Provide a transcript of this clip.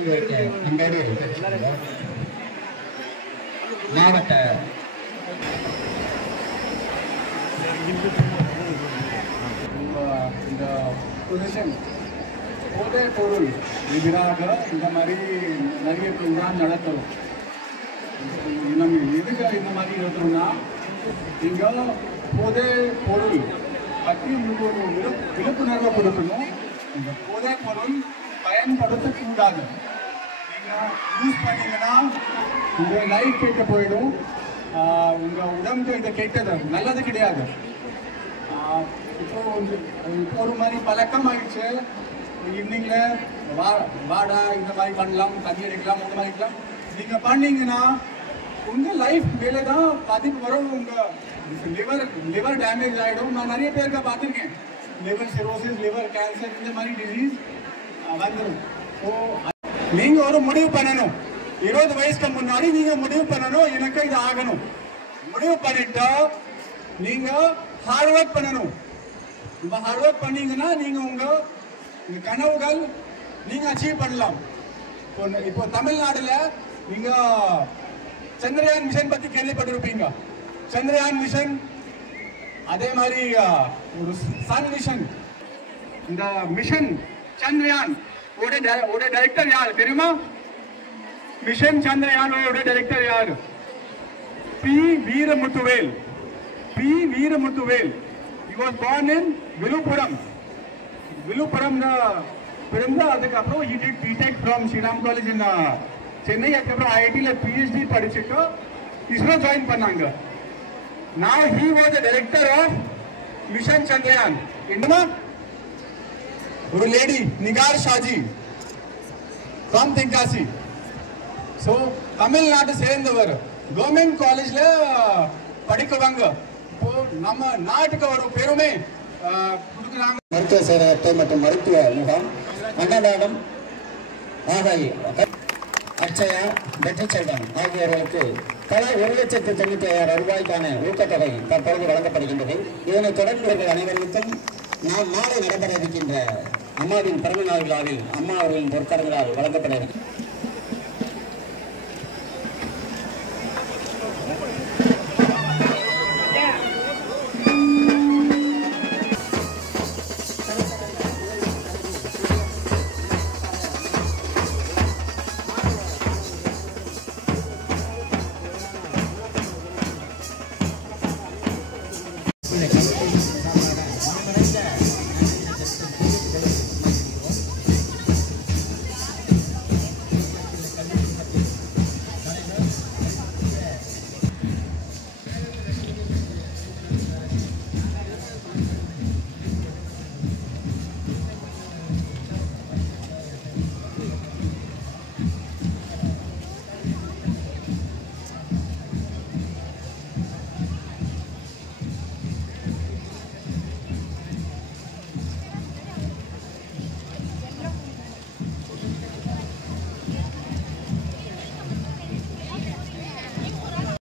தொடங்கி வைக்க அன்போடு மாவட்ட இந்த பொசிஷன் போதை பொருள் எதிராக இந்த மாதிரி நிறைய ப்ரோக்ராம் நடத்துகிறோம். நம்ம எதுக்கு இந்த மாதிரி நடத்துகிறோம்னா, இங்கே போதை பொருள் பற்றி உங்களுக்கு ஒரு விழிப்புணர்வை கொடுக்கணும். இந்த போதை பொருள் பயன்படுத்தக்கூடாது. நீங்கள் யூஸ் பண்ணீங்கன்னா உங்கள் லைஃப் கெட்டு போயிடும். உங்கள் உடம்புக்கு இது கெட்டது, நல்லது கிடையாது. இப்போ ஒரு மாதிரி பழக்கம் ஆயிடுச்சு. ஈவினிங்கில் வாடா இந்த மாதிரி பண்ணலாம், தண்ணி அடிக்கலாம், இந்த மாதிரி இருக்கலாம். நீங்கள் பண்ணீங்கன்னா உங்கள் லைஃப் மேலே தான் பாதிப்பு வரும். உங்கள் லிவர் டேமேஜ் ஆகிடும். நான் நிறைய பேருக்கு பார்த்துருக்கேன். லிவர் சிரோசிஸ், லிவர் கேன்சர் இந்த மாதிரி டிசீஸ் வந்துடும். ஸோ நீங்கள் ஒரு முடிவு பண்ணணும். 20 வயசுக்கு முன்னாடி நீங்கள் முடிவு பண்ணணும், எனக்கு இது ஆகணும். முடிவு பண்ணிட்டா நீங்கள் ஹார்ட் ஒர்க் பண்ணணும். இப்போ ஹார்ட் ஒர்க் பண்ணீங்கன்னா நீங்கள் உங்கள் கனவுகள் நீங்கள் அச்சீவ் பண்ணலாம். இப்போ தமிழ்நாடுல நீங்கள் சந்திரயான் மிஷன் பற்றி கேள்விப்பட்டிருப்பீங்க. சந்திரயான் மிஷன், அதே மாதிரி ஒரு சன் மிஷன். இந்த மிஷன் சந்திரயான் ஓட டைரக்டர் யார் தெரியுமா? மிஷன் சந்திரயான் ஓட டைரக்டர் யார்? P Veeramuthuvel. He was born in Vilupuram. பிறந்து அதுக்கப்புறம் he did BTech from Shriram College in Chennai. அதுக்கப்புறம் IIT PhD படிச்சுட்டு ISRO ஜாயின் பண்ணாங்க. Now he was the director of Mission Chandrayaan. என்னமா ஒரு lady Nigar Shaji from Tenkasi. So தமிழ்நாட்டை சேர்ந்தவர். கவர்மெண்ட் காலேஜ்ல படிக்குவாங்க. இப்போ நம்ம நாட்டுக்கு ஒரு பெருமை கொடுக்குறாங்க. மருத்துவ சேவையத்தை மற்றும் மருத்துவ முகாம், அன்னதானம், ஆதாய், அட்சயா, வெற்றி செல்வம் ஆகியோர்களுக்கு தலா 1,95,000 ரூபாய்க்கான ஊக்கத்தொகை தற்பொழுது வழங்கப்படுகின்றது. இதனைத் தொடர்ந்து அனைவருக்கும் நாம் நாளை நடைபெற இருக்கின்ற அம்மாவின் பிறந்தநாள் விழாவில் அம்மா அவர்களின் பொற்கரங்களால் வழங்கப்பட இருக்கிறது.